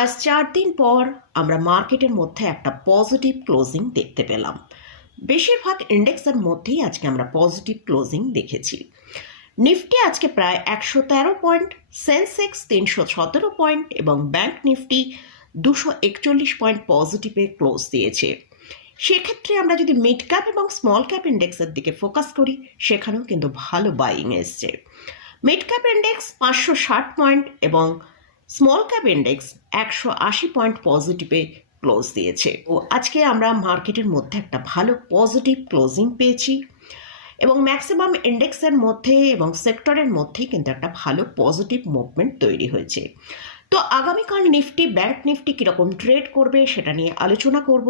আজ চার দিন পর আমরা মার্কেটের মধ্যে একটা পজিটিভ ক্লোজিং দেখতে পেলাম। বেশিরভাগ ইন্ডেক্সের মধ্যেই আজকে আমরা পজিটিভ ক্লোজিং দেখেছি। নিফটি আজকে প্রায় একশো তেরো পয়েন্ট, সেন্সেক্স তিনশো সতেরো পয়েন্ট এবং ব্যাংক নিফটি দুশো একচল্লিশ পয়েন্ট পজিটিভে ক্লোজ দিয়েছে। সেক্ষেত্রে আমরা যদি মিড ক্যাপ এবং স্মল ক্যাপ ইন্ডেক্সের দিকে ফোকাস করি, সেখানেও কিন্তু ভালো বাইং এসছে। মিড ক্যাপ ইন্ডেক্স পাঁচশো ষাট পয়েন্ট এবং স্মল ক্যাপ ইন্ডেক্স একশো আশি পয়েন্ট পজিটিভে ক্লোজ দিয়েছে। ও আজকে আমরা মার্কেটের মধ্যে একটা ভালো পজিটিভ ক্লোজিং পেয়েছি এবং ম্যাক্সিমাম ইন্ডেক্সের মধ্যে এবং সেক্টরের মধ্যেই কিন্তু একটা ভালো পজিটিভ মুভমেন্ট তৈরি হয়েছে। তো আগামীকাল নিফটি ব্যাংক নিফটি কীরকম ট্রেড করবে সেটা নিয়ে আলোচনা করব।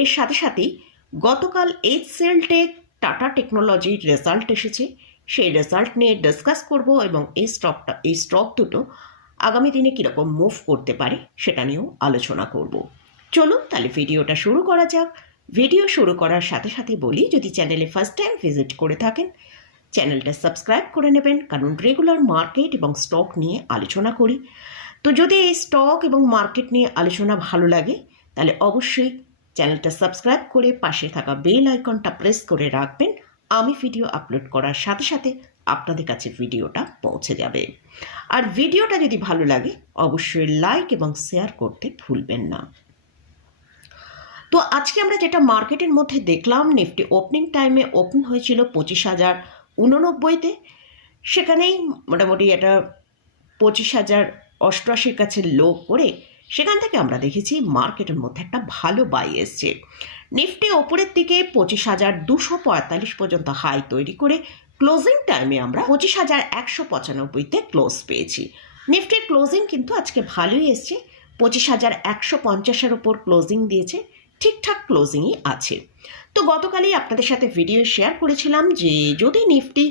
এর সাথে সাথেই গতকাল এইচ সেল টেক টাটা টেকনোলজির রেজাল্ট এসেছে। সেই রেজাল্ট নিয়ে ডিসকাস করব এবং এই স্টকটা এই স্টক দুটো আগামী দিনে কীরকম মুভ করতে পারে সেটা নিয়েও আলোচনা করব। চলুন তাহলে ভিডিওটা শুরু করা যাক। ভিডিও শুরু করার সাথে সাথে বলি, যদি চ্যানেলে ফার্স্ট টাইম ভিজিট করে থাকেন চ্যানেলটা সাবস্ক্রাইব করে নেবেন, কারণ রেগুলার মার্কেট এবং স্টক নিয়ে আলোচনা করি। তো যদি এই স্টক এবং মার্কেট নিয়ে আলোচনা ভালো লাগে, তাহলে অবশ্যই চ্যানেলটা সাবস্ক্রাইব করে পাশে থাকা বেল আইকনটা প্রেস করে রাখবেন। আমি ভিডিও আপলোড করার সাথে সাথে আপনাদের কাছে ভিডিওটা পৌঁছে যাবে। আর ভিডিওটা যদি ভালো লাগে, অবশ্যই লাইক এবং শেয়ার করতে ভুলবেন না। তো আজকে আমরা যেটা মার্কেটের মধ্যে দেখলাম নিফটি ওপেনিং টাইমে ওপেন হয়েছিল পঁচিশ হাজার উননব্বইতে। সেখানেই মোটামুটি এটা পঁচিশ হাজার অষ্টআশির কাছে লো করে সেখান থেকে আমরা দেখেছি মার্কেটের মধ্যে একটা ভালো বাই এসছে। নিফটি ওপরের দিকে পঁচিশ হাজার দুশো পঁয়তাল্লিশ পর্যন্ত হাই তৈরি করে ক্লোজিং টাইমে আমরা পঁচিশ হাজার একশো পঁচানব্বইতে ক্লোজ পেয়েছি। নিফটির ক্লোজিং কিন্তু আজকে ভালোই এসছে। পঁচিশ হাজার একশো পঞ্চাশের ওপর ক্লোজিং দিয়েছে। ঠিকঠাক ক্লোজিংই আছে। তো গতকালই আপনাদের সাথে ভিডিও শেয়ার করেছিলাম যে, যদি নিফটি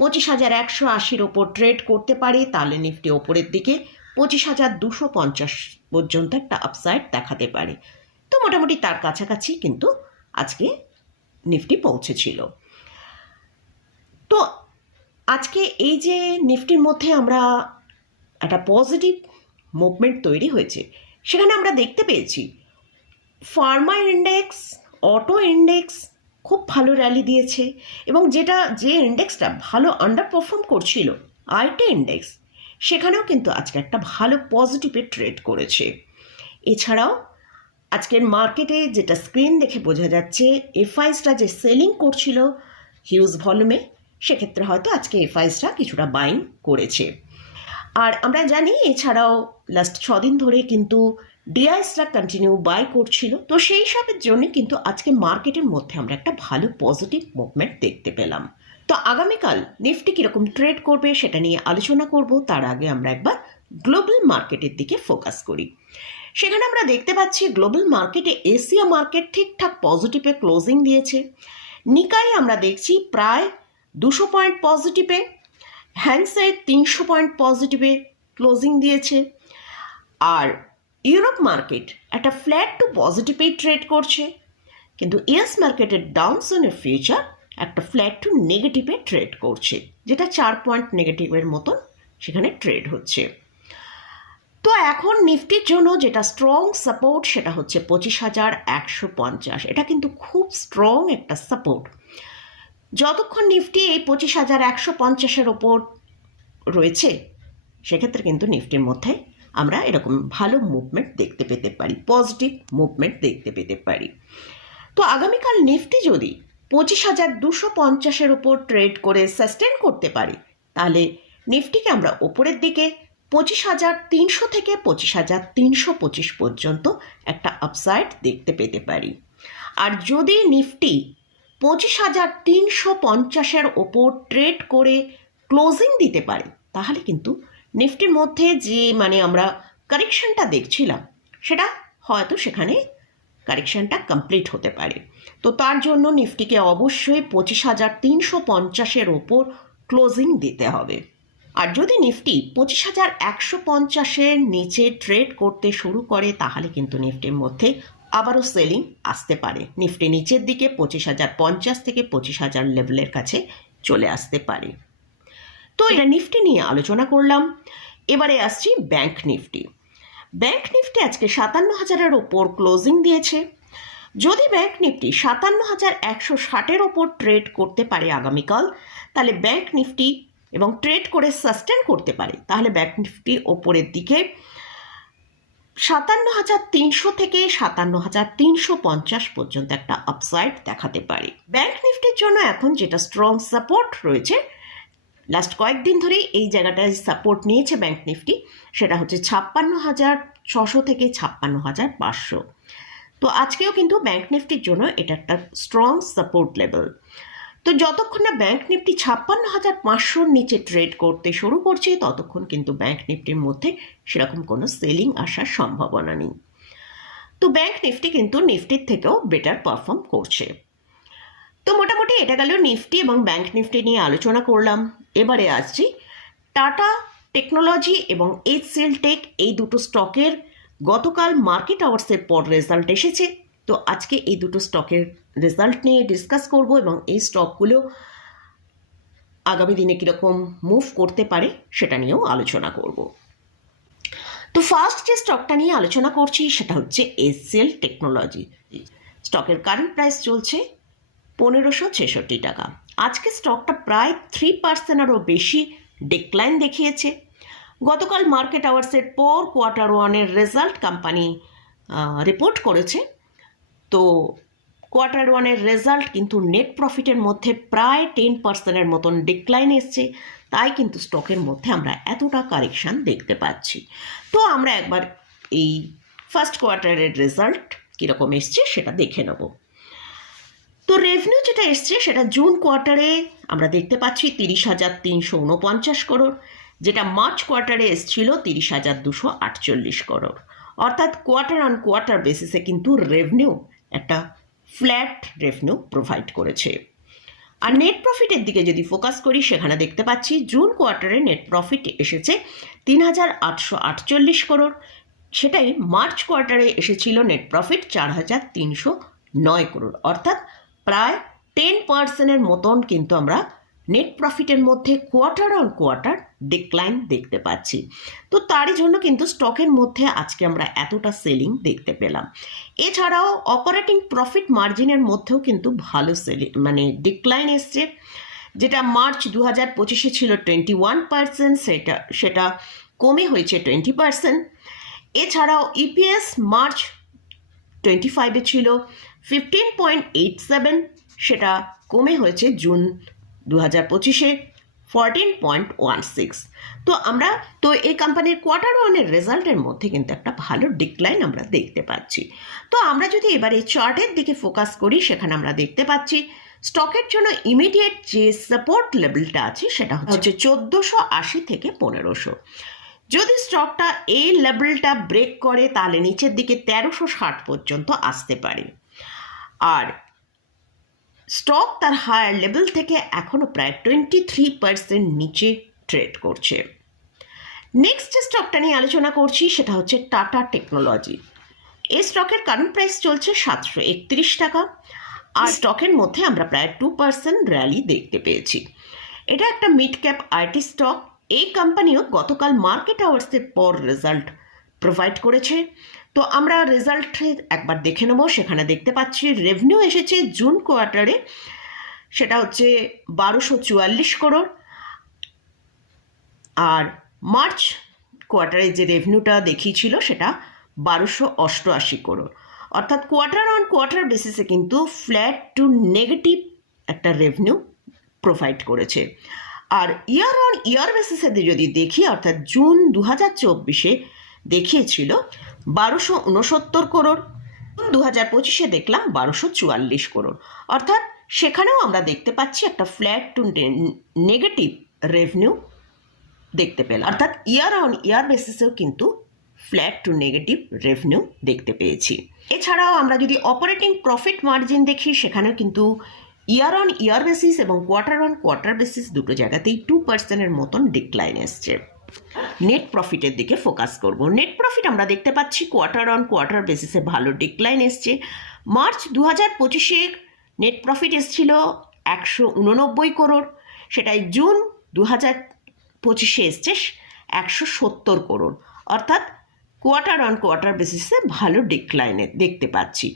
পঁচিশ হাজার একশো আশির ওপর ট্রেড করতে পারে, তাহলে নিফটি ওপরের দিকে পঁচিশ হাজার দুশো পঞ্চাশ পর্যন্ত একটা আপসাইড দেখাতে পারে। তো মোটামুটি তার কাছাকাছি কিন্তু আজকে নিফটি পৌঁছেছিল। তো আজকে এই যে নিফটির মধ্যে আমরা একটা পজিটিভ মুভমেন্ট তৈরি হয়েছে, সেখানে আমরা দেখতে পেয়েছি ফার্মা ইন্ডেক্স অটো ইন্ডেক্স খুব ভালো র্যালি দিয়েছে এবং যেটা, যে ইন্ডেক্সটা ভালো আন্ডার পারফর্ম করছিল আইটি ইন্ডেক্স সেখানেও কিন্তু আজকে একটা ভালো পজিটিভে ট্রেড করেছে। এছাড়াও আজকের মার্কেটে যেটা স্ক্রিন দেখে বোঝা যাচ্ছে এফআইসটা যে সেলিং করছিল হিউজ ভলিউমে সেক্ষেত্রে হয়তো আজকে এফআইসটা কিছুটা বাইং করেছে। আর আমরা জানি এছাড়াও লাস্ট ছদিন ধরে কিন্তু ডিআইসরা কন্টিনিউ বাই করছিল। তো সেই সবের জন্য কিন্তু আজকে মার্কেটের মধ্যে আমরা একটা ভালো পজিটিভ মুভমেন্ট দেখতে পেলাম। তো আগামীকাল নিফটি কীরকম ট্রেড করবে সেটা নিয়ে আলোচনা করব, তার আগে আমরা একবার গ্লোবাল মার্কেটের দিকে ফোকাস করি। সেখানে আমরা দেখতে পাচ্ছি গ্লোবাল মার্কেটে এশিয়া মার্কেট ঠিকঠাক পজিটিভে ক্লোজিং দিয়েছে। নিকাই আমরা দেখছি প্রায় দুশো পয়েন্ট পজিটিভে হ্যান্ডসেট তিনশো পয়েন্ট পজিটিভে ক্লোজিং দিয়েছে। আর ইউরোপ মার্কেট একটা ফ্ল্যাট টু পজিটিভেই ট্রেড করছে। কিন্তু ইউএস মার্কেটের ডাউনসনের ফিউচার একটা ফ্ল্যাট টু নেগেটিভে ট্রেড করছে, যেটা চার পয়েন্ট নেগেটিভের মতন সেখানে ট্রেড হচ্ছে। তো এখন নিফটির জন্য যেটা স্ট্রং সাপোর্ট সেটা হচ্ছে পঁচিশ হাজার একশো পঞ্চাশ। এটা কিন্তু খুব স্ট্রং একটা সাপোর্ট। যতক্ষণ নিফটি এই পঁচিশ হাজার একশো পঞ্চাশের ওপর রয়েছে, সেক্ষেত্রে কিন্তু নিফটির মধ্যে আমরা এরকম ভালো মুভমেন্ট দেখতে পেতে পারি পজিটিভ মুভমেন্ট দেখতে পেতে পারি। তো আগামীকাল নিফটি যদি পঁচিশ হাজার দুশো পঞ্চাশের ওপর ট্রেড করে সাস্টেন করতে পারি, তাহলে নিফটিকে আমরা ওপরের দিকে পঁচিশ হাজার তিনশো থেকে পঁচিশ হাজার তিনশো পঁচিশ পর্যন্ত একটা আপসাইড দেখতে পেতে পারি। আর যদি নিফটি পঁচিশ হাজার তিনশো পঞ্চাশের ওপর ট্রেড করে ক্লোজিং দিতে পারে। তাহলে কিন্তু নিফটির মধ্যে যে মানে আমরা কারেকশনটা দেখছিলাম, সেটা হয়তো সেখানে কারেকশনটা কমপ্লিট হতে পারে। তো তার জন্য নিফটিকে অবশ্যই পঁচিশ হাজার তিনশো পঞ্চাশের ওপর ক্লোজিং দিতে হবে। আর যদি নিফটি পঁচিশ হাজার একশো পঞ্চাশের নিচে ট্রেড করতে শুরু করে, তাহলে কিন্তু নিফটির মধ্যে আবারও সেলিং আসতে পারে। নিফটি নিচের দিকে পঁচিশ হাজার পঞ্চাশ থেকে পঁচিশ হাজার লেভেলের কাছে চলে আসতে পারে। তো এটা নিফটি নিয়ে আলোচনা করলাম। এবারে আসছি ব্যাংক নিফটি। ব্যাংক নিফটি আজকে সাতান্ন হাজারের ওপর ক্লোজিং দিয়েছে। যদি ব্যাংক নিফটি সাতান্ন হাজার একশো ষাটের ওপর ট্রেড করতে পারে আগামীকাল, তাহলে ব্যাংক নিফটি এবং ট্রেড করে সাস্টেন করতে পারে। তাহলে ব্যাংক নিফটি ওপরের দিকে সাতান্ন হাজার তিনশো থেকে সাতান্ন হাজার তিনশো পঞ্চাশ পর্যন্ত একটা আপসাইড দেখাতে পারে। ব্যাংক নিফটির জন্য এখন যেটা স্ট্রং সাপোর্ট রয়েছে লাস্ট কয়েকদিন ধরেই এই জায়গাটায় সাপোর্ট নিয়েছে ব্যাংক নিফটি সেটা হচ্ছে ছাপ্পান্ন হাজার ছশো থেকে ছাপ্পান্ন হাজার পাঁচশো। তো আজকেও কিন্তু ব্যাংক নিফটির জন্য এটা একটা স্ট্রং সাপোর্ট লেভেল তো যতক্ষণ না ব্যাংক নিফটি ছাপ্পান্ন হাজার পাঁচশোর নিচে ট্রেড করতে শুরু করছে, ততক্ষণ কিন্তু ব্যাংক নিফটির মধ্যে সেরকম কোনো সেলিং আসার সম্ভাবনা নেই। তো ব্যাংক নিফটি কিন্তু নিফটির থেকেও বেটার পারফর্ম করছে। তো মোটামুটি এটা গেল নিফটি এবং ব্যাংক নিফটি নিয়ে আলোচনা করলাম। এবারে আসছি টাটা টেকনোলজি এবং এইচসিএল টেক এই দুটো স্টকের গতকাল মার্কেট আওয়ার্সের পর রেজাল্ট এসেছে। তো আজকে এই দুটো স্টকের রেজাল্ট নিয়ে ডিসকাস করব এবং এই স্টকগুলো আগামী দিনে কীরকম মুভ করতে পারে সেটা নিয়েও আলোচনা করব। তো ফার্স্ট যে স্টকটা নিয়ে আলোচনা করছি সেটা হচ্ছে এসএল টেকনোলজি স্টকের কারেন্ট প্রাইস চলছে পনেরোশো ছেষট্টি টাকা। আজকে স্টকটা প্রায় থ্রি পার্সেন্টেরও বেশি ডিক্লাইন দেখিয়েছে। গতকাল মার্কেট আওয়ার্সের পর কোয়ার্টার ওয়ানের রেজাল্ট কোম্পানি রিপোর্ট করেছে। তো কোয়ার্টার ওয়ানের রেজাল্ট কিন্তু নেট প্রফিটের মধ্যে প্রায় টেন পার্সেন্টের মতন ডিক্লাইন এসছে। তাই কিন্তু স্টকের মধ্যে আমরা এতটা কারেকশান দেখতে পাচ্ছি। তো আমরা একবার এই ফার্স্ট কোয়ার্টারের রেজাল্ট কীরকম এসছে সেটা দেখে নেব। তো রেভিনিউ যেটা এসছে সেটা জুন কোয়ার্টারে আমরা দেখতে পাচ্ছি তিরিশ হাজার তিনশো উনপঞ্চাশ করোড় যেটা মার্চ কোয়ার্টারে এসছিল তিরিশ হাজার দুশো আটচল্লিশ করোড় অর্থাৎ কোয়ার্টার অন কোয়ার্টার বেসিসে কিন্তু রেভিনিউ একটা ফ্ল্যাট রেভিনিউ প্রোভাইড করেছে। আর নেট প্রফিটের দিকে যদি ফোকাস করি, সেখানে দেখতে পাচ্ছি জুন কোয়ার্টারে নেট প্রফিট এসেছে তিন হাজার আটশো আটচল্লিশ করোড় সেটাই মার্চ কোয়ার্টারে এসেছিল নেট প্রফিট চার হাজার তিনশো নয় করোড় অর্থাৎ প্রায় টেন পার্সেন্টের মতন কিন্তু আমরা নেট প্রফিটের মধ্যে কোয়ার্টার অন কোয়ার্টার ডিক্লাইন দেখতে পাচ্ছি। তো তারই জন্য কিন্তু স্টকের মধ্যে আজকে আমরা এতটা সেলিং দেখতে পেলাম। এছাড়াও অপারেটিং প্রফিট মার্জিনের মধ্যেও কিন্তু ভালো সেলিং মানে ডিক্লাইন এসছে। যেটা মার্চ দু হাজার পঁচিশে ছিল টোয়েন্টি ওয়ান পার্সেন্ট সেটা সেটা কমে হয়েছে টোয়েন্টি পার্সেন্ট এছাড়াও ইপিএস মার্চ টোয়েন্টি ফাইভে ছিল ফিফটিন পয়েন্ট এইট সেভেন সেটা কমে হয়েছে জুন দু হাজার পঁচিশে ফরটিন পয়েন্ট ওয়ান সিক্স তো আমরা তো এই কোম্পানির কোয়ার্টার ওয়ানের রেজাল্টের মধ্যে কিন্তু একটা ভালো ডিক্লাইন আমরা দেখতে পাচ্ছি। তো আমরা যদি এবার এই চার্টের দিকে ফোকাস করি সেখানে আমরা দেখতে পাচ্ছি স্টকের জন্য ইমিডিয়েট যে সাপোর্ট লেভেলটা আছে সেটা হচ্ছে চোদ্দোশো আশি থেকে পনেরোশো। যদি স্টকটা এই লেভেলটা ব্রেক করে তাহলে নিচের দিকে তেরোশো ষাট পর্যন্ত আসতে পারে। আর স্টক তার হায়ার লেভেল থেকে এখনও প্রায় টোয়েন্টি থ্রি পার্সেন্ট নিচে ট্রেড করছে। নেক্সট যে স্টকটা নিয়ে আলোচনা করছি, সেটা হচ্ছে টাটা টেকনোলজি। এই স্টকের কারেন্ট প্রাইস চলছে সাতশো একত্রিশ টাকা। আর স্টকের মধ্যে আমরা প্রায় টু পার্সেন্ট র্যালি দেখতে পেয়েছি। এটা একটা মিড ক্যাপ আইটি স্টক এই কোম্পানিও গতকাল মার্কেট আওয়ার্সের পর রেজাল্ট প্রোভাইড করেছে। তো আমরা রেজাল্ট একবার দেখে নেব। সেখানে দেখতে পাচ্ছি রেভিনিউ এসেছে জুন কোয়ার্টারে সেটা হচ্ছে বারোশো চুয়াল্লিশ করোড় আর মার্চ কোয়ার্টারে যে রেভিনিউটা দেখিয়েছিল, সেটা বারোশো অষ্টআশি করোড় অর্থাৎ কোয়ার্টার অন কোয়ার্টার বেসিসে কিন্তু ফ্ল্যাট টু নেগেটিভ একটা রেভিনিউ প্রোভাইড করেছে। আর ইয়ার অন ইয়ার বেসিসে যদি দেখি, অর্থাৎ জুন দু হাজার চব্বিশে দেখিয়েছিল বারোশো উনসত্তর করোড়। দু হাজার পঁচিশে দেখলাম বারোশো চুয়াল্লিশ করোড়। অর্থাৎ সেখানেও আমরা দেখতে পাচ্ছি একটা ফ্ল্যাট টু নেগেটিভ রেভিনিউ দেখতে পেলাম। অর্থাৎ ইয়ার অন ইয়ার বেসিসেও কিন্তু ফ্ল্যাট টু নেগেটিভ রেভিনিউ দেখতে পেয়েছি। এছাড়াও আমরা যদি অপারেটিং প্রফিট মার্জিন দেখি, সেখানেও কিন্তু ইয়ার অন ইয়ার বেসিস এবং কোয়ার্টার অন কোয়ার্টার বেসিস দুটো জায়গাতেই টু পার্সেন্টের মতন ডিক্লাইন এসছে। নেট প্রফিটের দিকে ফোকাস করব। নেট প্রফিট আমরা দেখতে পাচ্ছি কোয়ার্টার অন কোয়ার্টার বেসিসে ভালো ডিক্লাইন এসছে। মার্চ দু হাজার পঁচিশে নেট প্রফিট এসছিল একশো উননব্বই করোড় সেটাই জুন দু হাজার পঁচিশে এসছে একশো সত্তর করোড় অর্থাৎ কোয়ার্টার অন কোয়ার্টার বেসিসে ভালো ডিক্লাইনে দেখতে পাচ্ছি।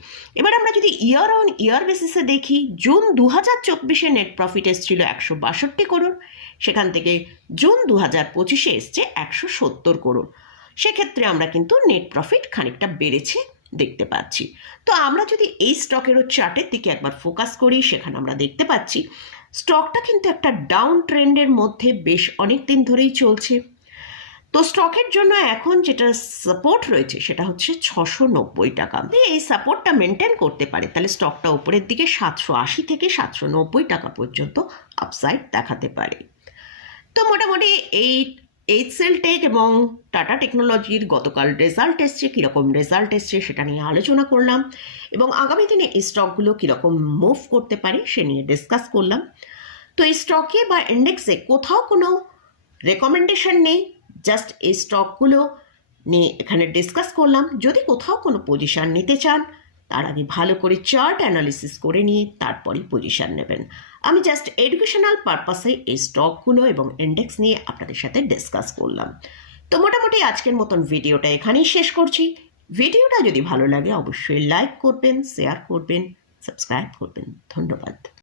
এবার আমরা যদি ইয়ার অন ইয়ার বেসিসে দেখি, জুন দু হাজার চব্বিশে নেট প্রফিট এসেছিল একশো বাষট্টি করোড় সেখান থেকে জুন দু হাজার পঁচিশে এসছে একশো সত্তর করোড় সেক্ষেত্রে আমরা কিন্তু নেট প্রফিট খানিকটা বেড়েছে দেখতে পাচ্ছি। তো আমরা যদি এই স্টকেরও চার্টের দিকে একবার ফোকাস করি, সেখানে আমরা দেখতে পাচ্ছি স্টকটা কিন্তু একটা ডাউন ট্রেন্ডের মধ্যে বেশ অনেক দিন ধরেই চলছে। তো স্টকের জন্য এখন যেটা সাপোর্ট রয়েছে সেটা হচ্ছে ছশো নব্বই টাকা এই সাপোর্টটা মেনটেন করতে পারে। তাহলে স্টকটা উপরের দিকে সাতশো আশি থেকে সাতশো নব্বই টাকা পর্যন্ত আপসাইড দেখাতে পারে। তো মোটামুটি এই এইচসেল টেক এবং টাটা টেকনোলজির গতকাল রেজাল্ট এসছে, কীরকম রেজাল্ট এসছে সেটা নিয়ে আলোচনা করলাম এবং আগামী দিনে এই স্টকগুলো কীরকম মুভ করতে পারে সে নিয়ে ডিসকাস করলাম। তো এই স্টকে বা ইন্ডেক্সে কোথাও কোনো রেকমেন্ডেশন নেই। জাস্ট এই স্টকগুলো নিয়ে এখানে ডিসকাস করলাম। যদি কোথাও কোনো পজিশান নিতে চান, তার আগে ভালো করে চার্ট অ্যানালিসিস করে নিয়ে তারপরেই পজিশান নেবেন। আমি জাস্ট এডুকেশনাল পারপাসে এই স্টকগুলো এবং ইন্ডেক্স নিয়ে আপনাদের সাথে ডিসকাস করলাম। তো মোটামুটি আজকের মতন ভিডিওটা এখানেই শেষ করছি। ভিডিওটা যদি ভালো লাগে, অবশ্যই লাইক করবেন শেয়ার করবেন সাবস্ক্রাইব করবেন। ধন্যবাদ।